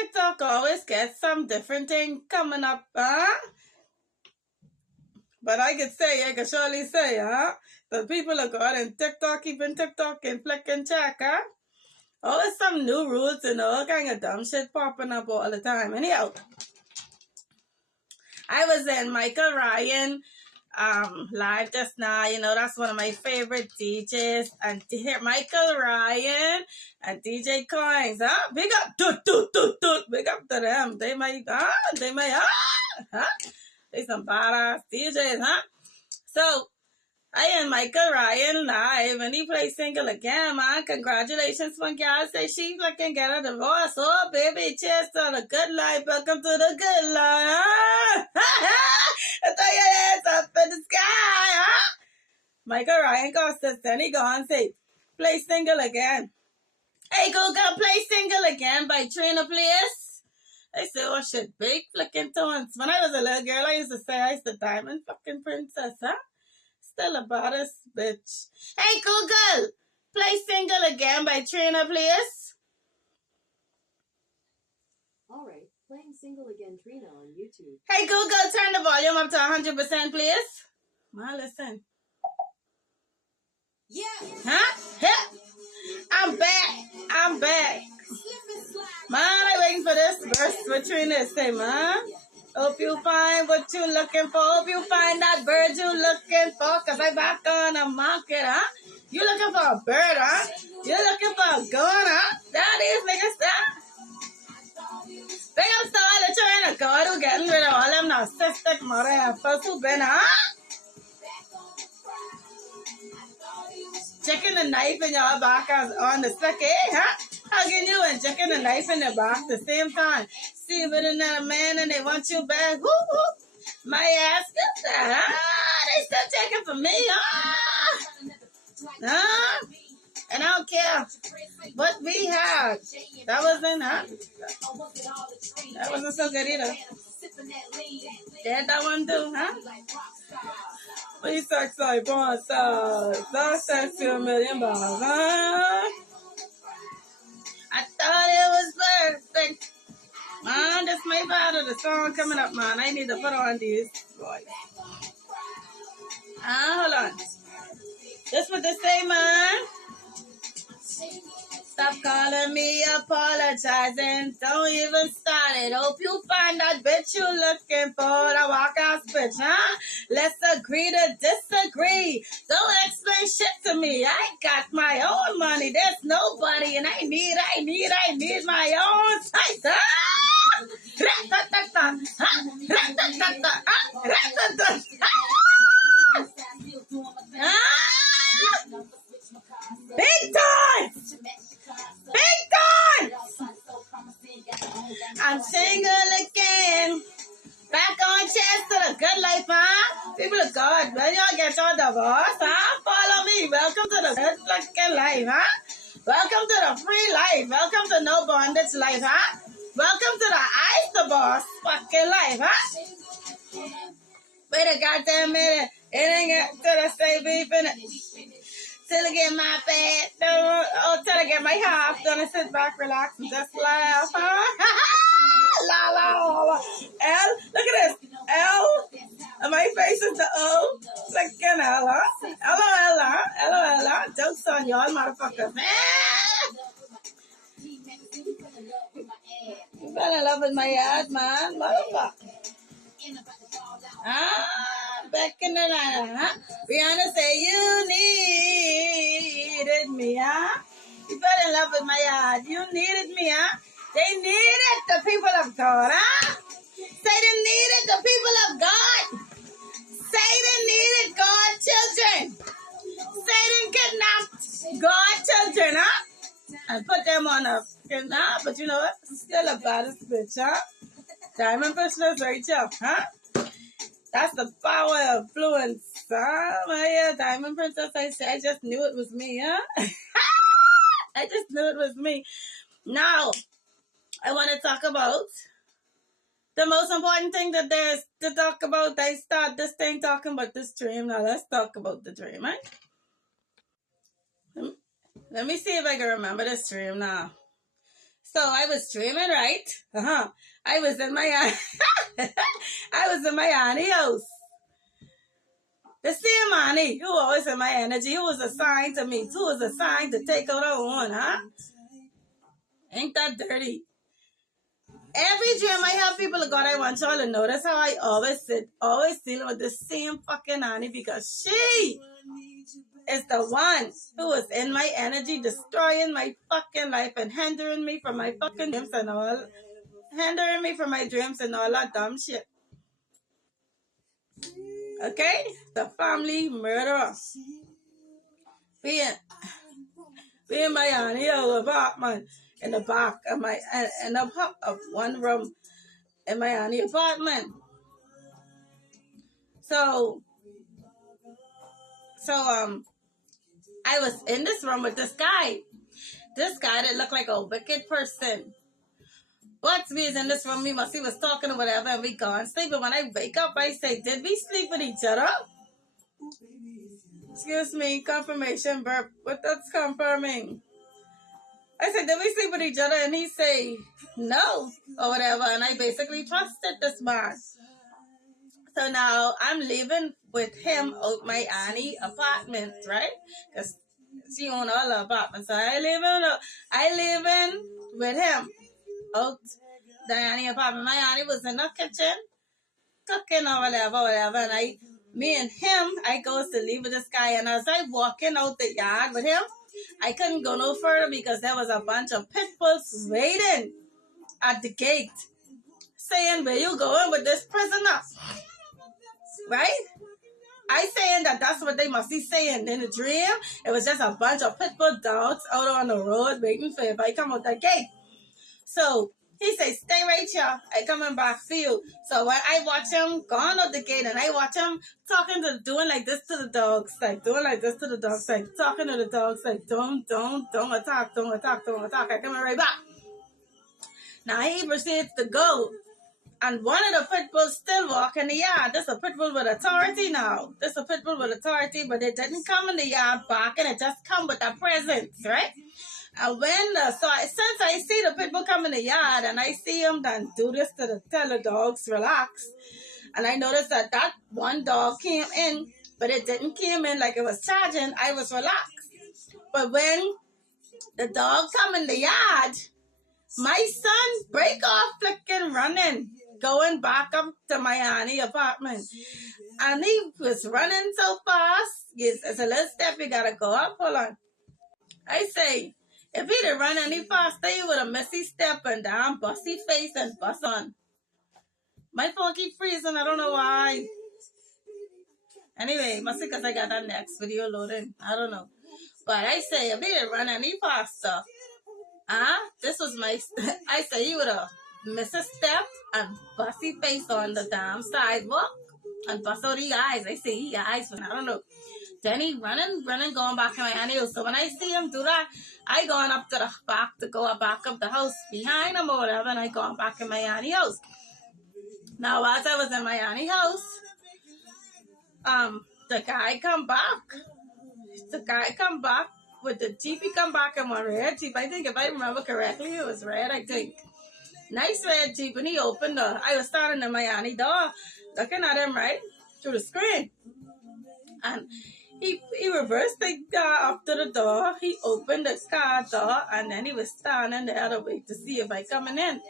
TikTok always gets some different thing coming up, huh? But I can surely say, huh? The people are good in TikTok, keeping TikTok and flicking check, huh? Always some new rules and all kind of dumb shit popping up all the time. Anyhow, I was in Michael Ryan live just now. You know, that's one of my favorite DJs. And Michael Ryan and DJ Coins, huh? Big up, big up to them. They some badass DJs, huh? So, I and Michael Ryan live, and he plays single again, man. Congratulations, Funky. I say she fucking get a divorce. Oh, baby, cheers to the good life. Welcome to the good life. I throw your hands up in the sky, huh? Michael Ryan goes to then he go and say, play single again. Hey, Google, play single again by Trina, please. I say, oh shit, big flicking tones. When I was a little girl, I used to say I was the diamond fucking princess, huh? Still a badass bitch. Hey, Google, play single again by Trina, please. All right, playing single again, Trina on YouTube. Hey, Google, turn the volume up to 100%, please. Now listen. Yeah. Huh? Yeah. I'm back. Man, I'm waiting for this verse with Trina to say, man. Hope you find what you looking for. Hope you find that bird you looking for. Cause I back on the market, huh? You looking for a bird, huh? You looking for a gun, huh? That is, niggas, that. Big up to all the children of God who getting rid of all them narcissistic motherfuckers who been, huh? Checking the knife in your back on the stick, eh, huh? Hugging you and checking the knife in the back at the same time. See with another man and they want you back. Woo woo. My ass gets that, huh? They still checking for me, huh? Huh? And I don't care what we had. That wasn't, huh? That wasn't so good either. Yeah, that one do, huh? We sex like porn stars. That's sexy $1 million, huh? I thought it was perfect. Man, this may be out of the song coming up, man. I need to put on these boys. Hold on. This what they say, man. Stop calling me apologizing. Don't even start it. Hope you find that bitch you looking for. That walk-ass bitch, huh? Let's agree to disagree. Don't explain shit to me. I got my own money. There's nobody, and I need my own sight. Big time! Big time! I'm single again. Back on chance to the good life, huh? People of God, when y'all get your divorce, huh? Follow me. Welcome to the good fucking life, huh? Welcome to the free life. Welcome to no bondage life, huh? Welcome to the ice the boss fucking life, huh? Wait a goddamn minute. It ain't got to the stay beef in it. Till I get my bed, till I get my half, then I sit back, relax, and just laugh, huh? La la la. L, look at this. L, and my face is the O. Second L, huh? LOL, huh? LOL, jokes on y'all, motherfuckers. You better love with my ass, man, motherfucker. Back in the line, huh? Rihanna say you needed me, huh? You fell in love with my yard. You needed me, huh? They needed the people of God, huh? Say they needed the people of God. Say they needed God children. Satan kidnapped God children, huh? And put them on a, nah, but you know what? Still a baddest bitch, huh? Diamond Pushers Rachel, huh? That's the power of influence, huh? My Diamond Princess, I just knew it was me, huh? I just knew it was me. Now, I want to talk about the most important thing that there's to talk about. I start this thing talking about this dream. Now, let's talk about the dream, right? Let me see if I can remember this dream now. So I was dreaming, right? I was in my I was in my auntie house. The same auntie who always in my energy, who was assigned to me, who was assigned to take out her own, huh? Ain't that dirty? Every dream I have, people of God, I want y'all to know. That's how I always dealing with the same fucking auntie, because she is the one who is in my energy, destroying my fucking life and hindering me from my fucking dreams and all. Hindering me from my dreams and all that dumb shit. Okay? The family murderer. Being my auntie apartment in the back of my in the back of one room in my auntie apartment. So I was in this room with this guy. This guy that looked like a wicked person. But we was in this room, he was talking or whatever, and we gone sleep. But when I wake up, I say, did we sleep with each other? Excuse me, confirmation burp. What that's confirming? I said, did we sleep with each other? And he say, no, or whatever. And I basically trusted this man. So now I'm living with him out my auntie apartment, right? Because she own all the apartments. So I live in with him out the auntie apartment. My auntie was in the kitchen cooking or whatever. And me and him, I goes to live with this guy. And as I walking out the yard with him, I couldn't go no further because there was a bunch of pit bulls waiting at the gate saying, where you going with this prisoner? Right? I saying that's what they must be saying in the dream. It was just a bunch of pit bull dogs out on the road waiting for if I come out the gate. So he say, stay right here. I coming back for you. So when I watch him going out the gate and I watch him doing like this to the dogs, like doing like this to the dogs, like talking to the dogs, like don't attack. I coming right back. Now he proceeds to go. And one of the pit bulls still walk in the yard. This is a pit bull with authority now. This is a pit bull with authority, but it didn't come in the yard barking. It just come with a presence, right? And since I see the pit bull come in the yard and I see him then do this to tell the dogs relax, and I noticed that one dog came in, but it didn't came in like it was charging. I was relaxed. But when the dog come in the yard, my son break off flicking running, going back up to my auntie apartment. And he was running so fast. Yes, it's a little step, you gotta go up. Hold on. I say, if he'd have run any faster, he would have missed his step and down, busty face and bust on. My phone keep freezing, I don't know why. Anyway, must be because I got that next video loading. I don't know. But I say, if he'd have run any faster, this was I say he would have missed a step and busty face on the damn sidewalk and bust out the eyes. I see his eyes, but I don't know. Then he running, going back to my auntie house. So when I see him do that, I going up to the back to go back up the house behind him or whatever, and I going back in my auntie house. Now, as I was in my auntie house, the guy come back. With the Jeep, he come back in one red Jeep. I think if I remember correctly, it was red, I think. Nice red Jeep. And he opened I was standing in my auntie door, looking at him, right, through the screen. And he reversed the car up to the door. He opened the car door, and then he was standing there to wait to see if I coming in.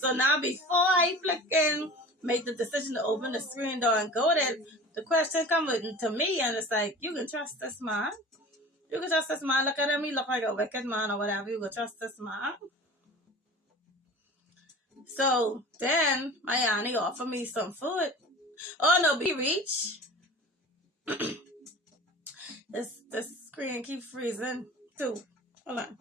So now before I make the decision to open the screen door and go there, the question comes to me, and it's like, you can trust this man? You can trust this man? Look at him, he look like a wicked man or whatever. You can trust this man? So then my auntie offered me some food. Oh no, be reach. This screen keep freezing too. Hold on.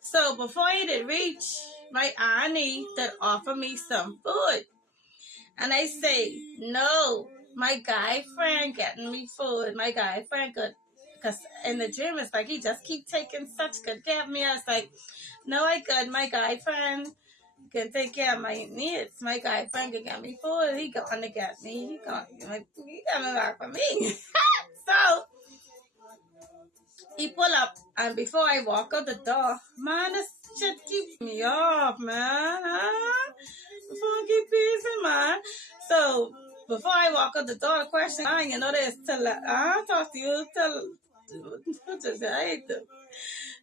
So before he did reach, my auntie did offer me some food. And I say, no, my guy friend getting me food. My guy friend good. Because in the dream, it's like he just keep taking such good care of me. I was like, no, I good. My guy friend can take care of my needs. My guy friend can get me food. He gonna get me. He coming back for me. So he pull up, and before I walk out the door, man, this shit keep me off, man. Huh? Before I keep pissing, man. So before I walk out the door, the question, you know, they still, talk to you, what is it? I hate them.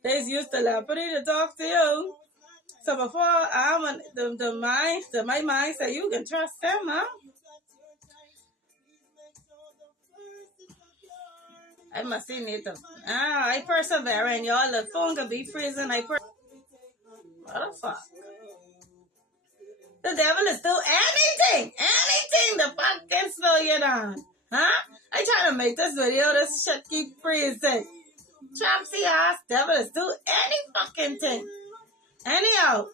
They used to telepathy to talk to you. So before my mind say you can trust them, huh? I must see it. I persevere, and y'all, the phone can be freezing. What the fuck? The devil is do anything to fucking slow you down. Huh? I try to make this video, this shit keep freezing. Tropsy ass devil is do any fucking thing. Anyhow.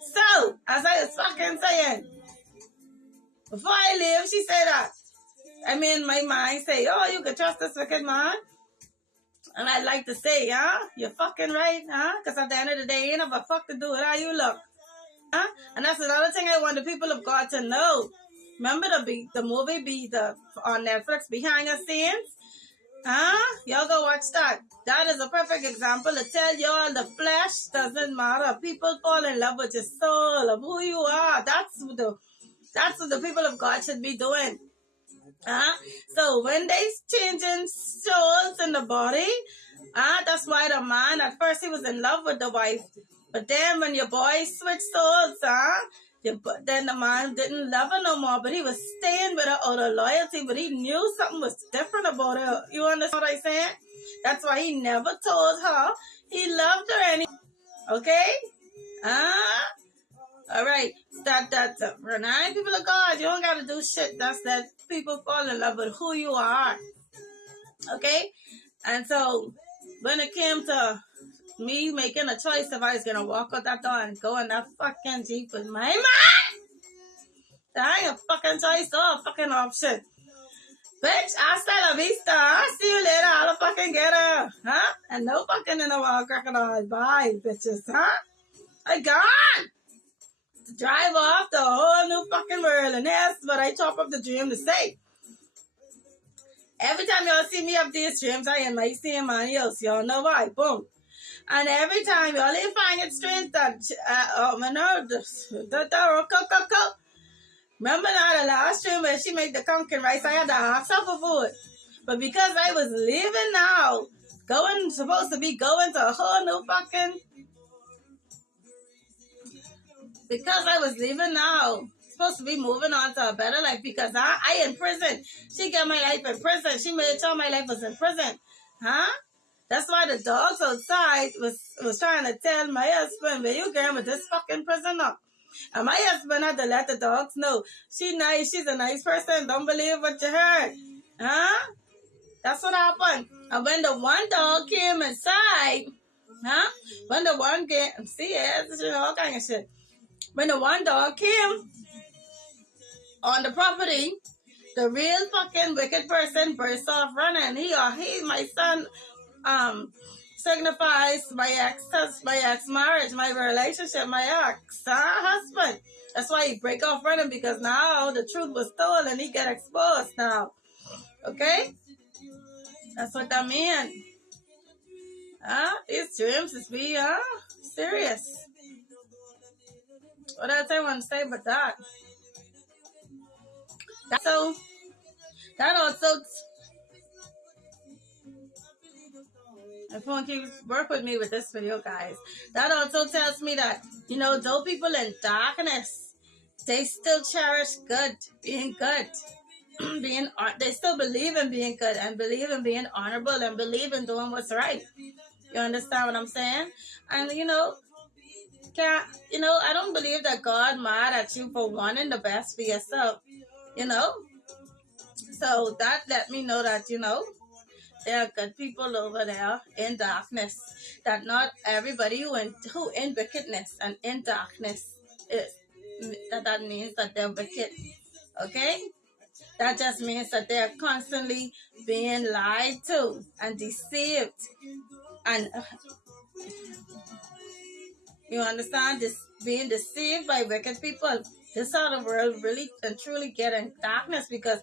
So, as I was fucking saying, before I leave, she said that. I mean, my mind say, oh, you can trust this wicked man. And I'd like to say, you're fucking right, because at the end of the day, you ain't have a fuck to do with how you look. And that's another thing I want the people of God to know. Remember the movie on Netflix, Behind the Scenes? Y'all go watch that. That is a perfect example to tell y'all the flesh doesn't matter. People fall in love with your soul, of who you are. That's what the people of God should be doing. So when they changing souls in the body, that's why the man, at first he was in love with the wife. But then when your boy switched souls, then the man didn't love her no more, but he was staying with her out of loyalty, but he knew something was different about her. You understand what I'm saying? That's why he never told her he loved her any. Okay? All right. That's Renee, people of God, you don't got to do shit. That's that people fall in love with who you are. Okay? And so when it came to me making a choice if I was going to walk out that door and go in that fucking Jeep with my man, that ain't a fucking choice or a fucking option. Bitch, hasta la vista. See you later. I'll fucking get her. And no fucking in the wild crocodile. Bye, bitches. I gone. To drive off the whole new fucking world. And that's what I chop up the dream to say. Every time y'all see me up these dreams, I am like seeing my else. Y'all know why. Boom. And every time y'all find it strange that, remember now the last dream where she made the pumpkin rice, I had to ask her for food. But because I was leaving now, supposed to be going to a whole new fucking, because I was leaving now, supposed to be moving on to a better life because I in prison. She got my life in prison. She made sure my life was in prison. That's why the dogs outside was trying to tell my husband, where you going with this fucking prisoner? And my husband had to let the dogs know. She's a nice person. Don't believe what you heard. That's what happened. And when the one dog came inside, when the one came, see, all kind of shit. When the one dog came on the property, the real fucking wicked person burst off running. He, my son, signifies my ex marriage, my relationship, my ex husband. That's why he break off running, because now the truth was told and he get exposed now. Okay? That's what that mean. These dreams is be serious. What else I want to say but that? So that also, if you want to work with me with this video, guys, that also tells me that, though people in darkness, they still cherish being good. They still believe in being good and believe in being honorable and believe in doing what's right. You understand what I'm saying? And I don't believe that God mad at you for wanting the best for yourself. So that let me know that there are good people over there in darkness. That not everybody who in wickedness and in darkness that means that they're wicked. Okay? That just means that they're constantly being lied to and deceived. And you understand? Being deceived by wicked people. This is how the world really and truly get in darkness, because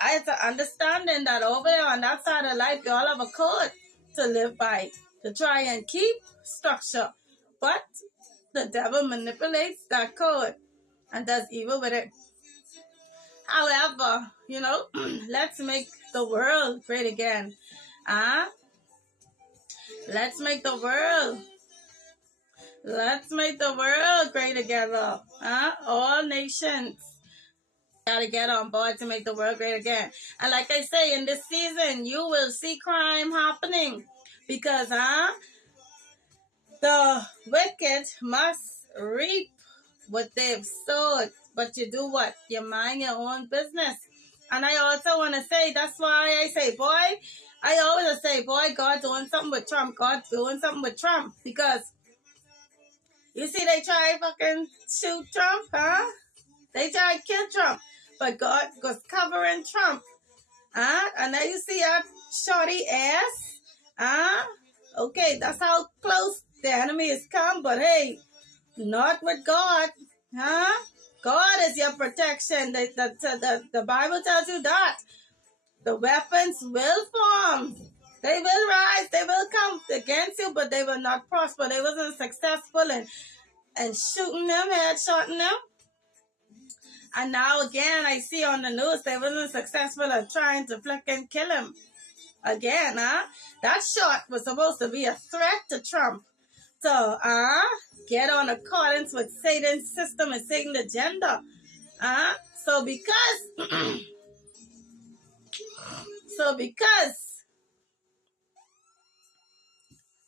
I have to understanding that over there on that side of life, you all have a code. to live by, to try and keep structure. But the devil manipulates that code and does evil with it. However, let's make the world great again. Let's make the world. Let's make the world great together. All nations gotta get on board to make the world great again. And like I say, in this season, you will see crime happening because the wicked must reap what they've sowed. But you do what? You mind your own business. And I also want to say, that's why I say, I always say, God doing something with Trump. God doing something with Trump. Because you see, they try fucking shoot Trump, They try to kill Trump. But God was covering Trump. And now you see that shorty ass. Okay, that's how close the enemy has come. But hey, not with God. God is your protection. The Bible tells you that. The weapons will form. They will rise. They will come against you, but they will not prosper. They wasn't successful in shooting them, headshotting them. And now again, I see on the news, they wasn't successful at trying to flipping kill him. Again, that shot was supposed to be a threat to Trump. So, get on accordance with Satan's system and Satan's agenda. So because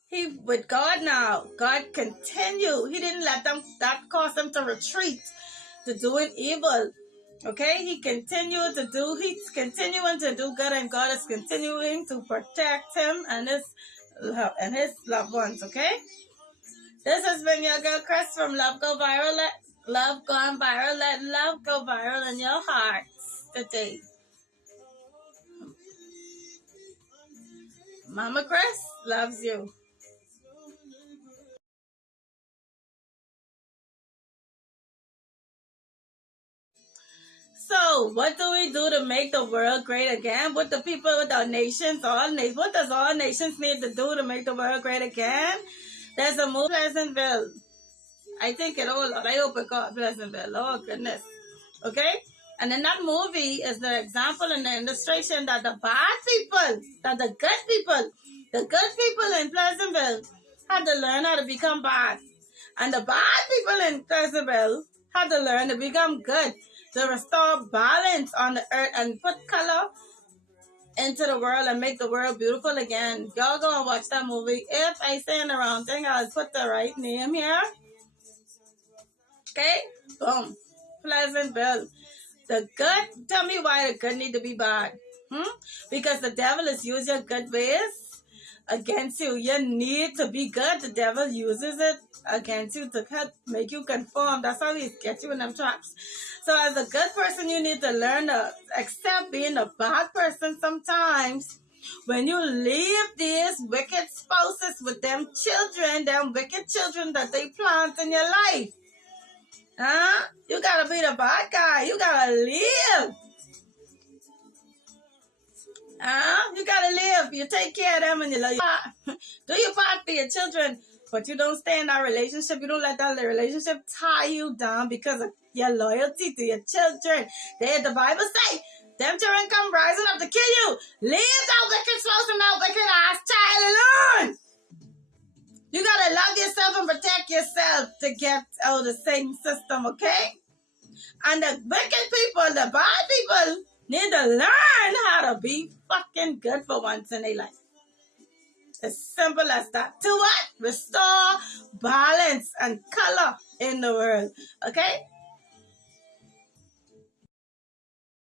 he with God now, God continue. He didn't let that cause him to retreat, to doing evil. Okay, he's continuing to do good, and God is continuing to protect him and his loved ones. Okay, this has been your girl Chris from Love Go Viral. Let love gone viral. Let love go viral in your hearts today. Mama Chris loves you. So, what do we do to make the world great again? What the people, with our nations, what does all nations need to do to make the world great again? There's a movie, Pleasantville. I think I hope it got Pleasantville. Oh, goodness. Okay? And in that movie is the example and the illustration that the good people in Pleasantville had to learn how to become bad. And the bad people in Pleasantville had to learn to become good, to restore balance on the earth and put color into the world and make the world beautiful again. Y'all go and watch that movie. If I say the wrong thing, I'll put the right name here. Okay? Boom. Pleasantville. The good, tell me why the good need to be bad. Because the devil is using your good ways against you. You need to be good. The devil uses it against you to make you conform. That's how he gets you in them traps. So as a good person, you need to learn to accept being a bad person sometimes. When you leave these wicked spouses with them wicked children that they plant in your life. You gotta be the bad guy. You gotta live. You gotta live. You take care of them and you love your do your part for your children, but you don't stay in that relationship. You don't let that relationship tie you down because of your loyalty to your children. The Bible say, them children come rising up to kill you. Leave that wicked spouse and that wicked ass child alone. You gotta love yourself and protect yourself to get out of the same system, okay? And the wicked people, the bad people, need to learn how to be fucking good for once in their life. As simple as that. To what? Restore balance and color in the world, okay?